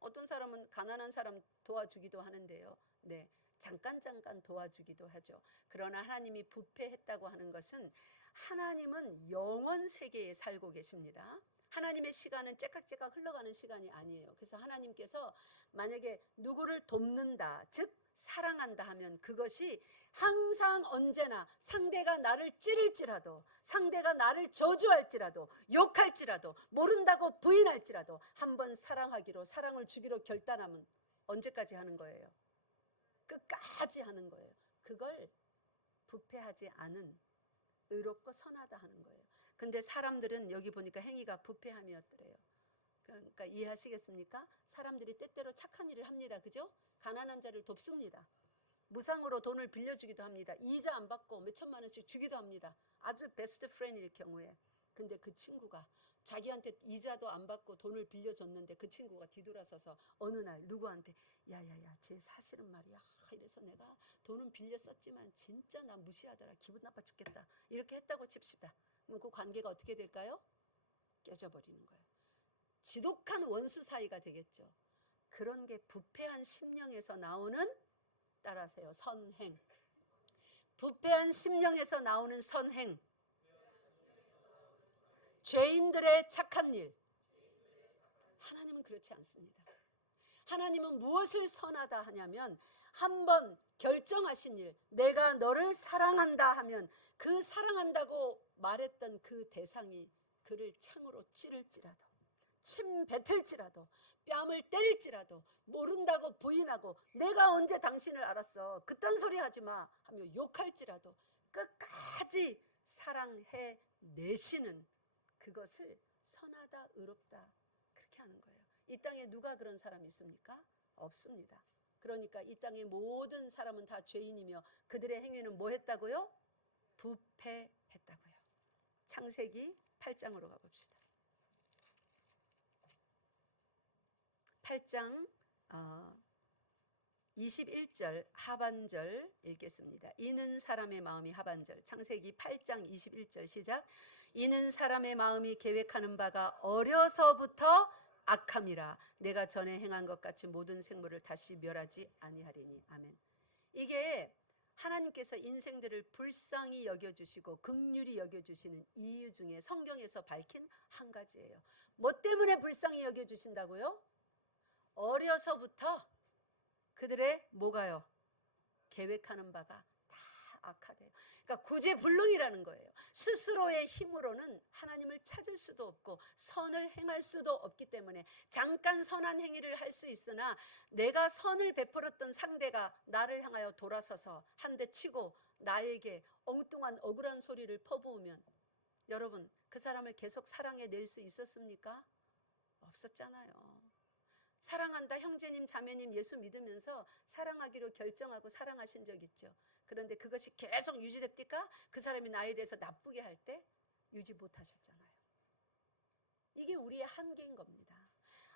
어떤 사람은 가난한 사람 도와주기도 하는데요. 네, 잠깐 도와주기도 하죠. 그러나 하나님이 부패했다고 하는 것은 하나님은 영원 세계에 살고 계십니다. 하나님의 시간은 째깍째깍 흘러가는 시간이 아니에요. 그래서 하나님께서 만약에 누구를 돕는다, 즉 사랑한다 하면 그것이 항상 언제나 상대가 나를 찌를지라도, 상대가 나를 저주할지라도, 욕할지라도, 모른다고 부인할지라도 한번 사랑하기로, 사랑을 주기로 결단하면 언제까지 하는 거예요? 끝까지 하는 거예요. 그걸 부패하지 않은 의롭고 선하다 하는 거예요. 근데 사람들은 여기 보니까 행위가 부패함이었더래요. 그러니까 이해하시겠습니까? 사람들이 때때로 착한 일을 합니다. 그죠? 가난한 자를 돕습니다. 무상으로 돈을 빌려주기도 합니다. 이자 안 받고 몇 천만 원씩 주기도 합니다. 아주 베스트 프렌드일 경우에. 근데 그 친구가 자기한테 이자도 안 받고 돈을 빌려줬는데 그 친구가 뒤돌아서서 어느 날 누구한테 야야야 쟤 사실은 말이야 이래서 내가 돈은 빌렸었지만 진짜 나 무시하더라 기분 나빠 죽겠다 이렇게 했다고 칩시다. 그럼 그 관계가 어떻게 될까요? 깨져버리는 거예요. 지독한 원수 사이가 되겠죠. 그런 게 부패한 심령에서 나오는, 따라하세요, 선행. 부패한 심령에서 나오는 선행. 죄인들의 착한 일. 하나님은 그렇지 않습니다. 하나님은 무엇을 선하다 하냐면 한번 결정하신 일, 내가 너를 사랑한다 하면 그 사랑한다고 말했던 그 대상이 그를 창으로 찌를지라도, 침 뱉을지라도, 뺨을 때릴지라도, 모른다고 부인하고 내가 언제 당신을 알았어 그딴 소리 하지 마 하며 욕할지라도 끝까지 사랑해 내시는 그것을 선하다 의롭다 그렇게 하는 거예요. 이 땅에 누가 그런 사람이 있습니까? 없습니다. 그러니까 이 땅의 모든 사람은 다 죄인이며 그들의 행위는 뭐 했다고요? 부패했다고요. 창세기 8장으로 가봅시다. 8장 21절 하반절 읽겠습니다. 이는 사람의 마음이, 하반절 창세기 8장 21절 시작. 이는 사람의 마음이 계획하는 바가 어려서부터 악함이라 내가 전에 행한 것 같이 모든 생물을 다시 멸하지 아니하리니. 아멘. 이게 하나님께서 인생들을 불쌍히 여겨주시고 긍휼히 여겨주시는 이유 중에 성경에서 밝힌 한 가지예요. 뭐 때문에 불쌍히 여겨주신다고요? 어려서부터 그들의 뭐가요? 계획하는 바가 다 악하대요. 그러니까 구제불능이라는 거예요. 스스로의 힘으로는 하나님을 찾을 수도 없고 선을 행할 수도 없기 때문에 잠깐 선한 행위를 할 수 있으나 내가 선을 베풀었던 상대가 나를 향하여 돌아서서 한 대 치고 나에게 엉뚱한 억울한 소리를 퍼부으면 여러분 그 사람을 계속 사랑해 낼 수 있었습니까? 없었잖아요. 사랑한다 형제님 자매님 예수 믿으면서 사랑하기로 결정하고 사랑하신 적 있죠. 그런데 그것이 계속 유지됩니까? 그 사람이 나에 대해서 나쁘게 할 때 유지 못하셨잖아요. 이게 우리의 한계인 겁니다.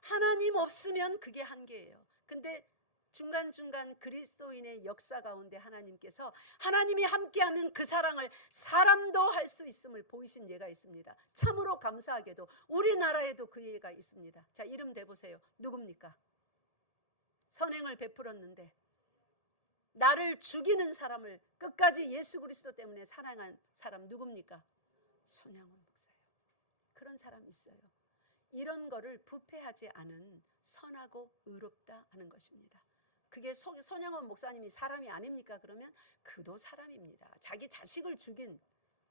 하나님 없으면 그게 한계예요. 근데 중간중간 그리스도인의 역사 가운데 하나님께서 하나님이 함께하면 그 사랑을 사람도 할 수 있음을 보이신 예가 있습니다. 참으로 감사하게도 우리나라에도 그 예가 있습니다. 자, 이름 대보세요. 누굽니까? 선행을 베풀었는데 나를 죽이는 사람을 끝까지 예수 그리스도 때문에 사랑한 사람 누굽니까? 손양원 목사예요. 그런 사람이 있어요. 이런 거를 부패하지 않은 선하고 의롭다 하는 것입니다. 그게 손양원 목사님이 사람이 아닙니까? 그러면 그도 사람입니다. 자기 자식을 죽인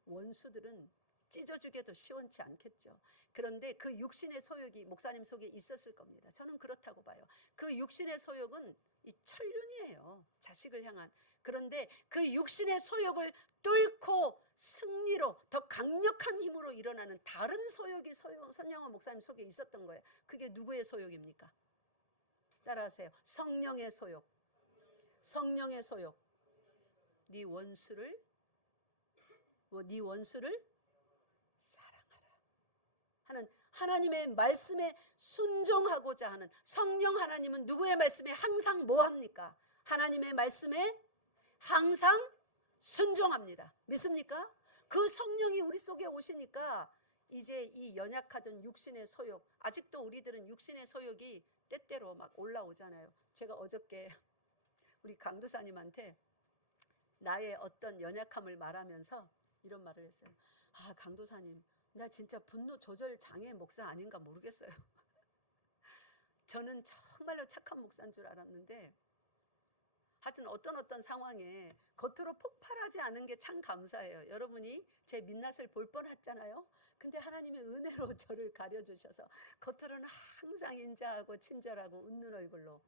원수들은 찢어주기도 시원치 않겠죠. 그런데 그 육신의 소욕이 목사님 속에 있었을 겁니다. 저는 그렇다고 봐요. 그 육신의 소욕은 이 천륜이에요. 자식을 향한. 그런데 그 육신의 소욕을 뚫고 승리로 더 강력한 힘으로 일어나는 다른 소욕이 손양원 목사님 속에 있었던 거예요. 그게 누구의 소욕입니까? 따라하세요. 성령의 소욕. 성령의 소욕. 네 원수를 사랑하라 하는 하나님의 말씀에 순종하고자 하는 성령 하나님은 누구의 말씀에 항상 뭐 합니까? 하나님의 말씀에 항상 순종합니다. 믿습니까? 그 성령이 우리 속에 오시니까 이제 이 연약하던 육신의 소욕, 아직도 우리들은 육신의 소욕이 때때로 막 올라오잖아요. 제가 어저께 우리 강도사님한테 나의 어떤 연약함을 말하면서 이런 말을 했어요. 아, 강도사님, 나 진짜 분노 조절 장애 목사 아닌가 모르겠어요. 저는 정말로 착한 목사인 줄 알았는데 하여튼 어떤 상황에 겉으로 폭발하지 않은 게 참 감사해요. 여러분이 제 민낯을 볼 뻔했잖아요. 근데 하나님의 은혜로 저를 가려주셔서 겉으로는 항상 인자하고 친절하고 웃는 얼굴로,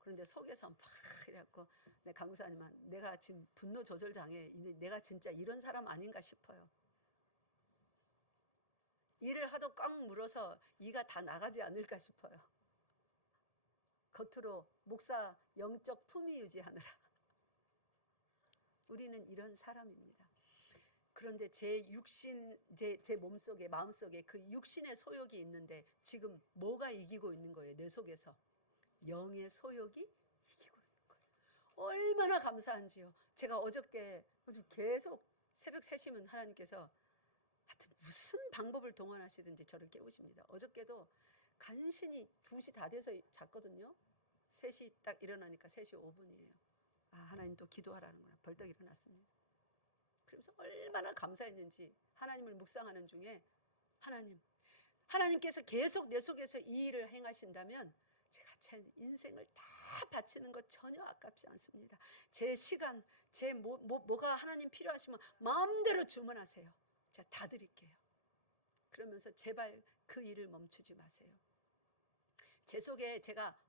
그런데 속에서 막 이래갖고 내 강사님은 내가 지금 분노 조절 장애, 내가 진짜 이런 사람 아닌가 싶어요. 이를 하도 꽉 물어서 이가 다 나가지 않을까 싶어요. 겉으로 목사 영적 품위 유지하느라. 우리는 이런 사람입니다. 그런데 제 육신, 제 몸속에, 마음속에 그 육신의 소욕이 있는데 지금 뭐가 이기고 있는 거예요? 내 속에서 영의 소욕이 이기고 있는 거예요. 얼마나 감사한지요. 제가 어저께 계속 새벽 3시면 하나님께서 하여튼 무슨 방법을 동원하시든지 저를 깨우십니다. 어저께도 간신히 2시 다 돼서 잤거든요. 3시 딱 일어나니까 3시 5분이에요. 아, 하나님 또 기도하라는구나. 벌떡 일어났습니다. 그러면서 얼마나 감사했는지 하나님을 묵상하는 중에 하나님께서 계속 내 속에서 이 일을 행하신다면 제가 제 인생을 다 바치는 것 전혀 아깝지 않습니다. 제 시간, 제 뭐가 하나님 필요하시면 마음대로 주문하세요. 제가 다 드릴게요. 그러면서 제발 그 일을 멈추지 마세요. 제 속에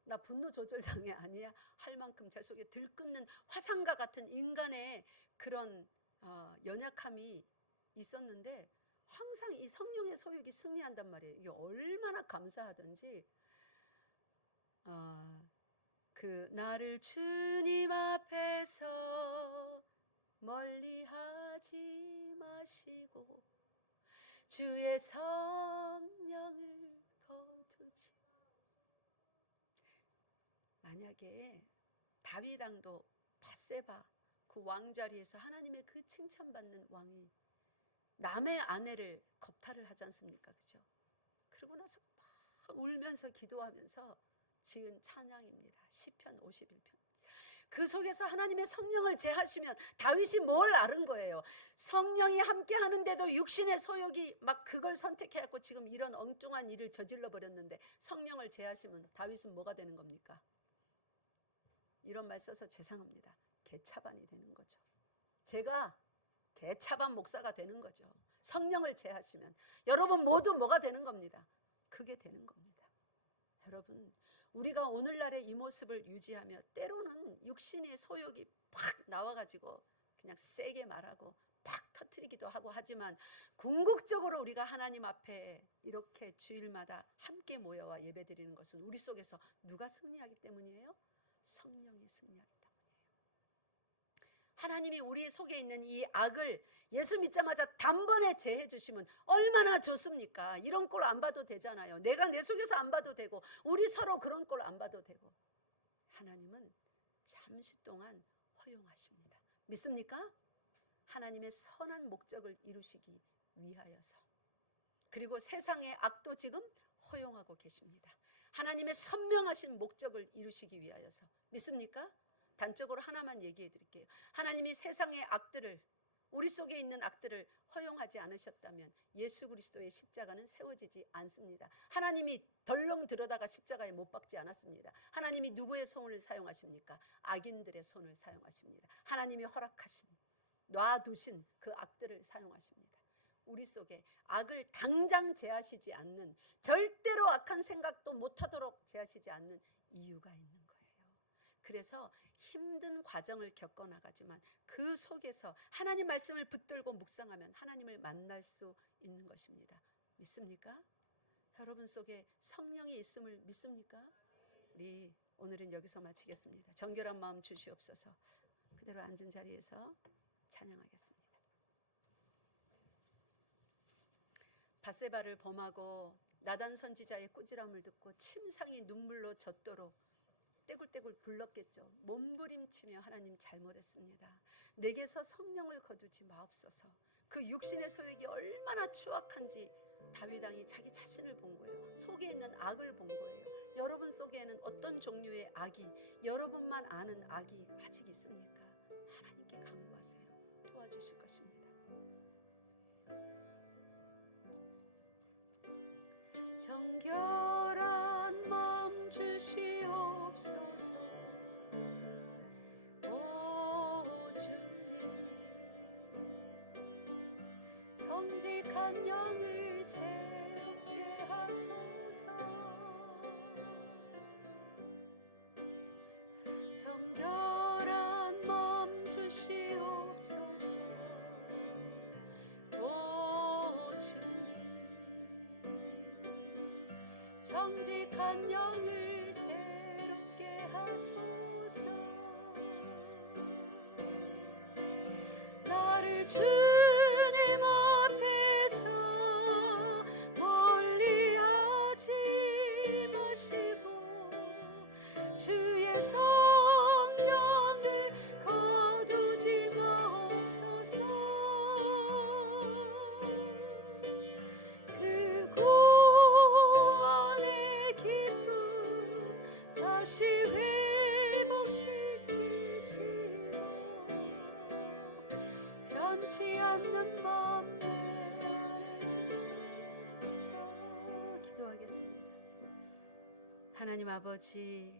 나 분노 조절 장애 아니야 할 만큼 제 속에 들끓는 화산과 같은 인간의 그런 연약함이 있었는데 항상 이 성령의 소욕이 승리한단 말이에요. 이게 얼마나 감사하든지. 그 나를 주님 앞에서 멀리하지 마시고 주의 성령을 거두지. 만약에 다윗 왕도 밧세바 그 왕자리에서 하나님의 그 칭찬받는 왕이 남의 아내를 겁탈을 하지 않습니까? 그죠? 그러고 나서 막 울면서 기도하면서 지은 찬양입니다. 시편 51편. 그 속에서 하나님의 성령을 제하시면 다윗이 뭘 아는 거예요? 성령이 함께 하는데도 육신의 소욕이 막 그걸 선택해갖고 지금 이런 엉뚱한 일을 저질러 버렸는데 성령을 제하시면 다윗은 뭐가 되는 겁니까? 이런 말 써서 죄송합니다. 개차반이 되는 거죠. 제가 개차반 목사가 되는 거죠. 성령을 제하시면 여러분 모두 뭐가 되는 겁니다. 그게 되는 겁니다. 여러분, 우리가 오늘날의 이 모습을 유지하며 때로는 육신의 소욕이 팍 나와가지고 그냥 세게 말하고 팍 터뜨리기도 하고 하지만 궁극적으로 우리가 하나님 앞에 이렇게 주일마다 함께 모여와 예배드리는 것은 우리 속에서 누가 승리하기 때문이에요? 성령이 승리하기 때문이에요. 하나님이 우리 속에 있는 이 악을 예수 믿자마자 단번에 제해 주시면 얼마나 좋습니까? 이런 꼴 안 봐도 되잖아요. 내가 내 속에서 안 봐도 되고 우리 서로 그런 꼴 안 봐도 되고. 하나님은 잠시 동안 허용하십니다. 믿습니까? 하나님의 선한 목적을 이루시기 위하여서. 그리고 세상의 악도 지금 허용하고 계십니다. 하나님의 선명하신 목적을 이루시기 위하여서. 믿습니까? 단적으로 하나만 얘기해 드릴게요. 하나님이 세상의 악들을, 우리 속에 있는 악들을 허용하지 않으셨다면 예수 그리스도의 십자가는 세워지지 않습니다. 하나님이 덜렁 들어다가 십자가에 못 박지 않았습니다. 하나님이 누구의 손을 사용하십니까? 악인들의 손을 사용하십니다. 하나님이 허락하신, 놔두신 그 악들을 사용하십니다. 우리 속에 악을 당장 제하시지 않는, 절대로 악한 생각도 못하도록 제하시지 않는 이유가 있는 거예요. 그래서 힘든 과정을 겪어나가지만 그 속에서 하나님 말씀을 붙들고 묵상하면 하나님을 만날 수 있는 것입니다. 믿습니까? 여러분 속에 성령이 있음을 믿습니까? 우리 오늘은 여기서 마치겠습니다. 정결한 마음 주시옵소서. 그대로 앉은 자리에서 찬양하겠습니다. 밧세바를 범하고 나단 선지자의 꾸지람을 듣고 침상이 눈물로 젖도록 떼굴떼굴 굴렀겠죠. 몸부림치며 하나님 잘못했습니다. 내게서 성령을 거두지 마옵소서. 그 육신의 소욕이 얼마나 추악한지 다윗 왕이 자기 자신을 본 거예요. 속에 있는 악을 본 거예요. 여러분 속에는 어떤 종류의 악이, 여러분만 아는 악이 아직 있습니까? 하나님께 간구하세요. 도와주실 것입니다. 정결한 마음 주시옵소서. 오 주님, 정직한 영을 새롭게 하소서. 정결한 마음 주시옵소서. 오 주님, 정직한 영을 새롭게 하소서. 나를 주님 앞에서 멀리하지 마시고 주의 성령을 거두지 마옵소서. 그 구원의 기쁨 다시 회복시키시고 변치 않는 마음 내 안에 주소서. 기도하겠습니다. 하나님 아버지,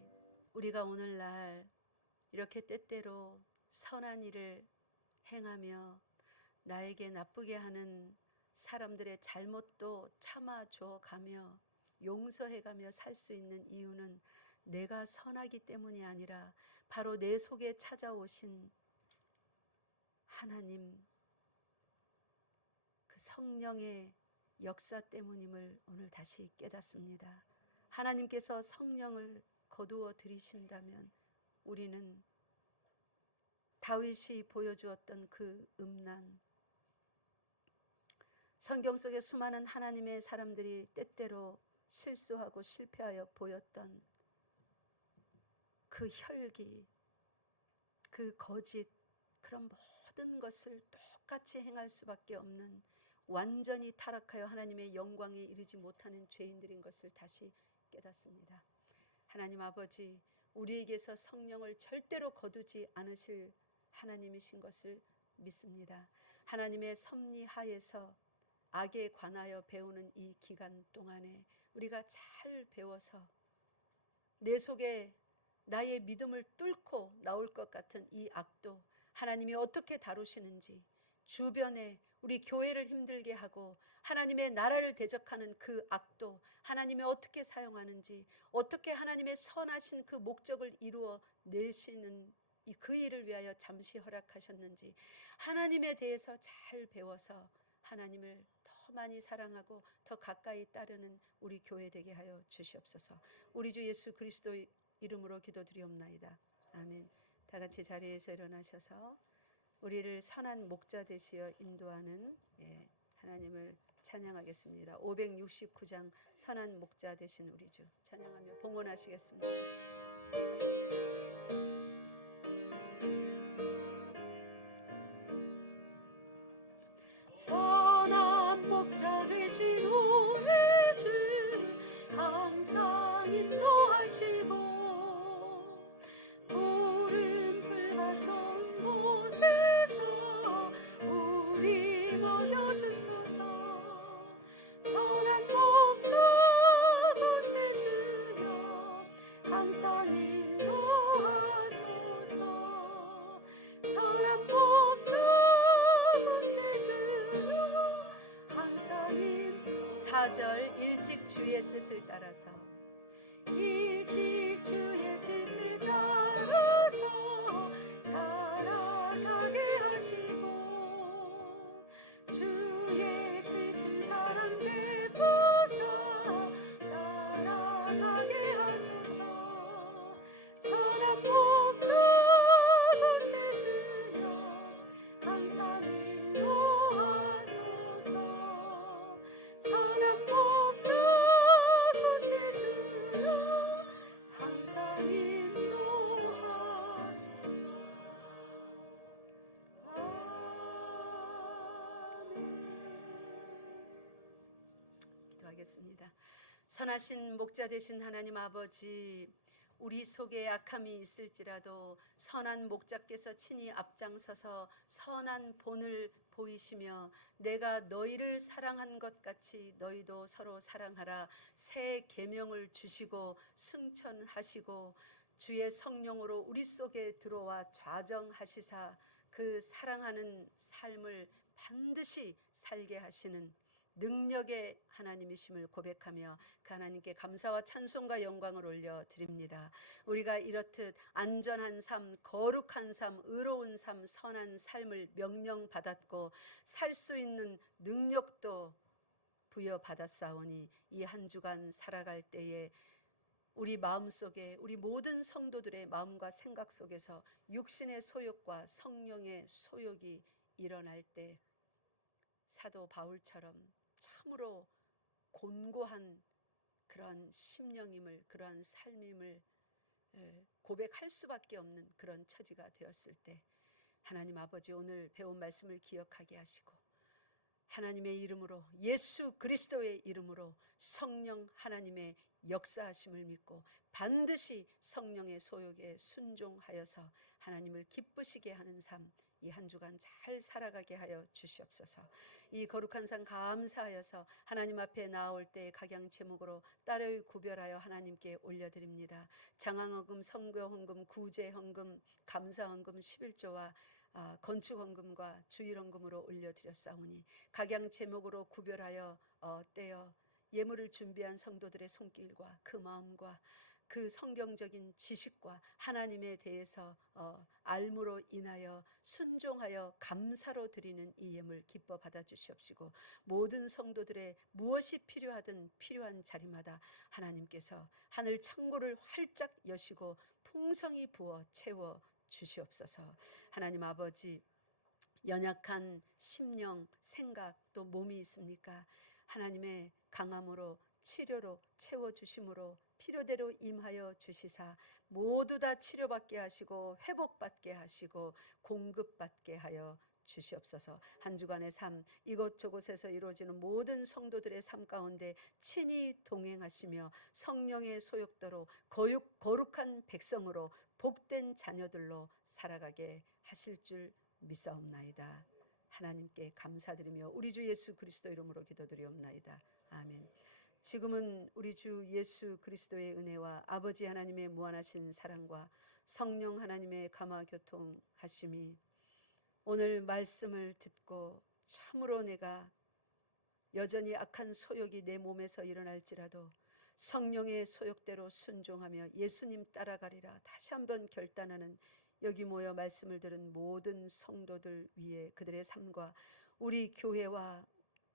우리가 오늘날 이렇게 때때로 선한 일을 행하며 나에게 나쁘게 하는 사람들의 잘못도 참아줘 가며 용서해가며 살 수 있는 이유는 내가 선하기 때문이 아니라 바로 내 속에 찾아오신 하나님, 그 성령의 역사 때문임을 오늘 다시 깨닫습니다. 하나님께서 성령을 거두어 들이신다면 우리는 다윗이 보여주었던 그 음란, 성경 속에 수많은 하나님의 사람들이 때때로 실수하고 실패하여 보였던 그 혈기, 그 거짓, 그런 모든 것을 똑같이 행할 수밖에 없는 완전히 타락하여 하나님의 영광에 이르지 못하는 죄인들인 것을 다시 깨닫습니다. 하나님 아버지, 우리에게서 성령을 절대로 거두지 않으실 하나님이신 것을 믿습니다. 하나님의 섭리 하에서 악에 관하여 배우는 이 기간 동안에 우리가 잘 배워서 내 속에 나의 믿음을 뚫고 나올 것 같은 이 악도 하나님이 어떻게 다루시는지, 주변에 우리 교회를 힘들게 하고 하나님의 나라를 대적하는 그 악도 하나님이 어떻게 사용하는지, 어떻게 하나님의 선하신 그 목적을 이루어 내시는 그 일을 위하여 잠시 허락하셨는지 하나님에 대해서 잘 배워서 하나님을 더 많이 사랑하고 더 가까이 따르는 우리 교회 되게 하여 주시옵소서. 우리 주 예수 그리스도의 이름으로 기도드리옵나이다. 아멘. 다 같이 자리에서 일어나셔서 우리를 선한 목자 되시어 인도하는 하나님을 찬양하겠습니다. 569장 선한 목자 되신 우리 주 찬양하며 봉헌하시겠습니다. 선한 목자 되신 우리 주 항상 인도하시고 구름불과 좋은 곳에서 우리 먹여주소서. 선한 목자 곳에 주여 항상 인도하소서. 선한 목자 곳에 주여 항상 4절 일찍 주의 뜻을 따라서 일찍 주의 뜻을 따라서 살아가게 하시고 주의 크신 사랑 베푸사 따라가게 하소서. 선한 목자 곳에 주여 항상 인도하소서. 선한 목자 곳에 주여 항상 기도하겠습니다. 선하신 목자 되신 하나님 아버지, 우리 속에 악함이 있을지라도 선한 목자께서 친히 앞장서서 선한 본을 보이시며 내가 너희를 사랑한 것 같이 너희도 서로 사랑하라 새 계명을 주시고 승천하시고 주의 성령으로 우리 속에 들어와 좌정하시사 그 사랑하는 삶을 반드시 살게 하시는 능력의 하나님이심을 고백하며 그 하나님께 감사와 찬송과 영광을 올려드립니다. 우리가 이렇듯 안전한 삶, 거룩한 삶, 의로운 삶, 선한 삶을 명령받았고 살 수 있는 능력도 부여받았사오니 이 한 주간 살아갈 때에 우리 마음속에 우리 모든 성도들의 마음과 생각 속에서 육신의 소욕과 성령의 소욕이 일어날 때 사도 바울처럼 참으로 곤고한 그런 심령임을, 그러한 삶임을 고백할 수밖에 없는 그런 처지가 되었을 때 하나님 아버지, 오늘 배운 말씀을 기억하게 하시고 하나님의 이름으로, 예수 그리스도의 이름으로 성령 하나님의 역사하심을 믿고 반드시 성령의 소욕에 순종하여서 하나님을 기쁘시게 하는 삶, 이 한 주간 잘 살아가게 하여 주시옵소서. 이 거룩한 상 감사하여서 하나님 앞에 나올 때 각양 제목으로 따르이 구별하여 하나님께 올려드립니다. 장항헌금, 성교헌금, 구제헌금, 감사헌금 11조와 건축헌금과 주일헌금으로 올려드렸사오니 각양 제목으로 구별하여 떼어 예물을 준비한 성도들의 손길과 그 마음과 그 성경적인 지식과 하나님에 대해서 알므로 인하여 순종하여 감사로 드리는 이 예물 기뻐 받아주시옵시고 모든 성도들의 무엇이 필요하든 필요한 자리마다 하나님께서 하늘 창고를 활짝 여시고 풍성히 부어 채워 주시옵소서. 하나님 아버지, 연약한 심령, 생각 또 몸이 있습니까? 하나님의 강함으로 치료로 채워주심으로 필요대로 임하여 주시사 모두 다 치료받게 하시고 회복받게 하시고 공급받게 하여 주시옵소서. 한 주간의 삶, 이곳저곳에서 이루어지는 모든 성도들의 삶 가운데 친히 동행하시며 성령의 소욕대로 거룩한 백성으로 복된 자녀들로 살아가게 하실 줄 믿사옵나이다. 하나님께 감사드리며 우리 주 예수 그리스도 이름으로 기도드리옵나이다. 아멘. 지금은 우리 주 예수 그리스도의 은혜와 아버지 하나님의 무한하신 사랑과 성령 하나님의 감화 교통하심이 오늘 말씀을 듣고 참으로 내가 여전히 악한 소욕이 내 몸에서 일어날지라도 성령의 소욕대로 순종하며 예수님 따라가리라 다시 한번 결단하는 여기 모여 말씀을 들은 모든 성도들 위해 그들의 삶과 우리 교회와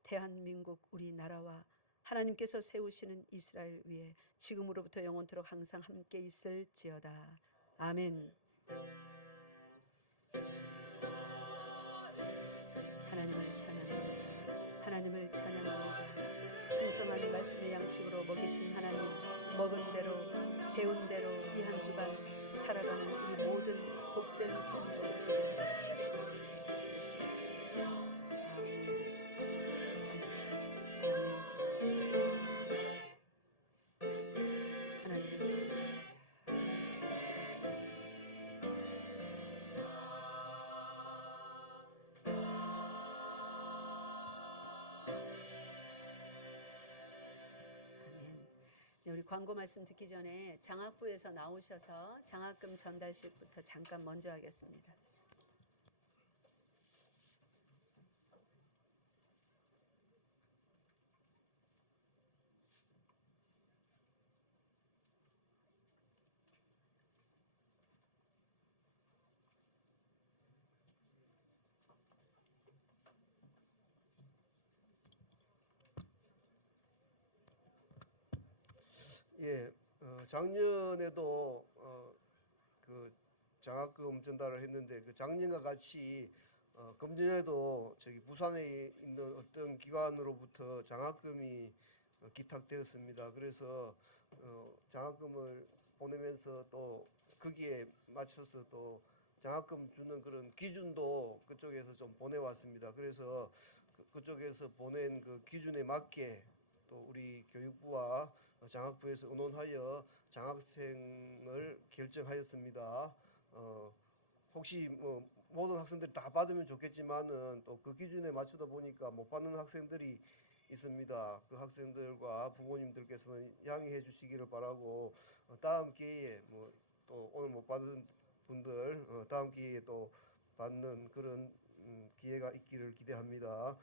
대한민국 우리나라와 하나님께서 세우시는 이스라엘 위에 지금으로부터 영원토록 항상 함께 있을지어다. 아멘. 하나님을 찬양합니다. 하나님을 찬양합니다. 풍성한 말씀의 양식으로 먹이신 하나님, 먹은 대로 배운 대로 이 한 주간 살아가는 우리 모든 복된 성도들 우리 광고 말씀 듣기 전에 장학부에서 나오셔서 장학금 전달식부터 잠깐 먼저 하겠습니다. 예, 작년에도 그 장학금 전달을 했는데 그 작년과 같이 금년에도 저기 부산에 있는 어떤 기관으로부터 장학금이 기탁되었습니다. 그래서 장학금을 보내면서 또 거기에 맞춰서 또 장학금 주는 그런 기준도 그쪽에서 좀 보내왔습니다. 그래서 그쪽에서 보낸 그 기준에 맞게 또 우리 교육부와 장학부에서 의논하여 장학생을 결정하였습니다. 혹시 뭐 모든 학생들이 다 받으면 좋겠지만은 또 그 기준에 맞추다 보니까 못 받는 학생들이 있습니다. 그 학생들과 부모님들께서는 양해해 주시기를 바라고 다음 기회에 뭐 또 오늘 못 받은 분들 다음 기회에 또 받는 그런 기회가 있기를 기대합니다.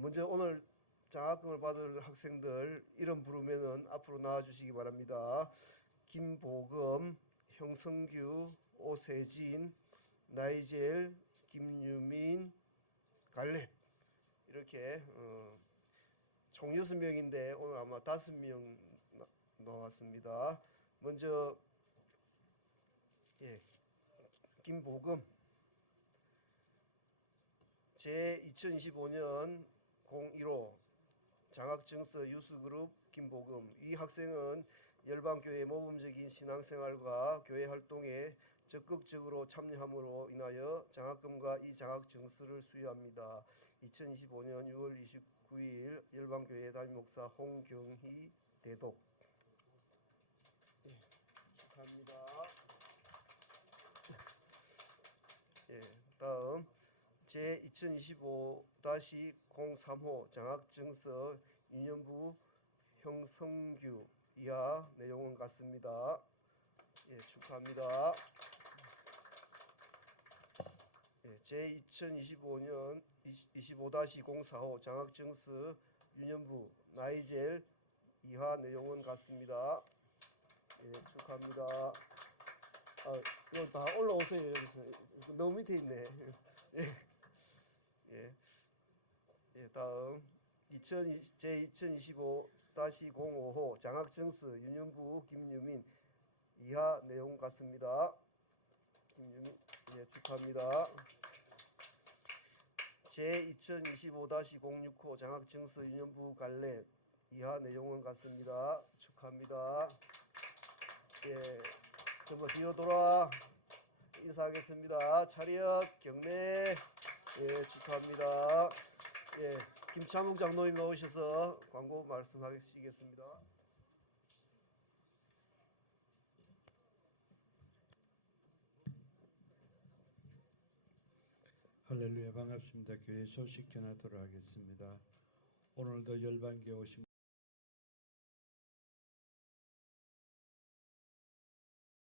먼저 오늘 장학금을 받을 학생들 이름 부르면은 앞으로 나와 주시기 바랍니다. 김보금, 형성규, 오세진, 나이젤, 김유민, 갈렙 이렇게 총 6명인데 오늘 아마 5명 나왔습니다. 먼저 김보금 제 2025년 015 장학증서 유수그룹 김보금. 이 학생은 열방교회 모범적인 신앙생활과 교회 활동에 적극적으로 참여함으로 인하여 장학금과 이 장학증서를 수여합니다. 2025년 6월 29일 열방교회 담임목사 홍경희 대독. 축하합니다. 다음 제 2025-035 장학증서 유년부 형성규. 이하 내용은 같습니다. 축하합니다. 제 2025년 25-045 장학증서 유년부 나이젤. 이하 내용은 같습니다. 축하합니다. 이거 다 올라오세요. 여기서 너무 밑에 있네. 다음 제 2025-055 장학증서 유년부 김유민. 이하 내용 같습니다. 김유민. 축하합니다. 제 2025-065 장학증서 유년부 갈렙. 이하 내용은 같습니다. 축하합니다. 전부 뒤로 돌아 인사하겠습니다. 차렷 경례. 축하합니다. 김창욱 장로님 나오셔서 광고 말씀하시겠습니다. 할렐루야, 반갑습니다. 교회 소식 전하도록 하겠습니다. 오늘도 열방교회 오신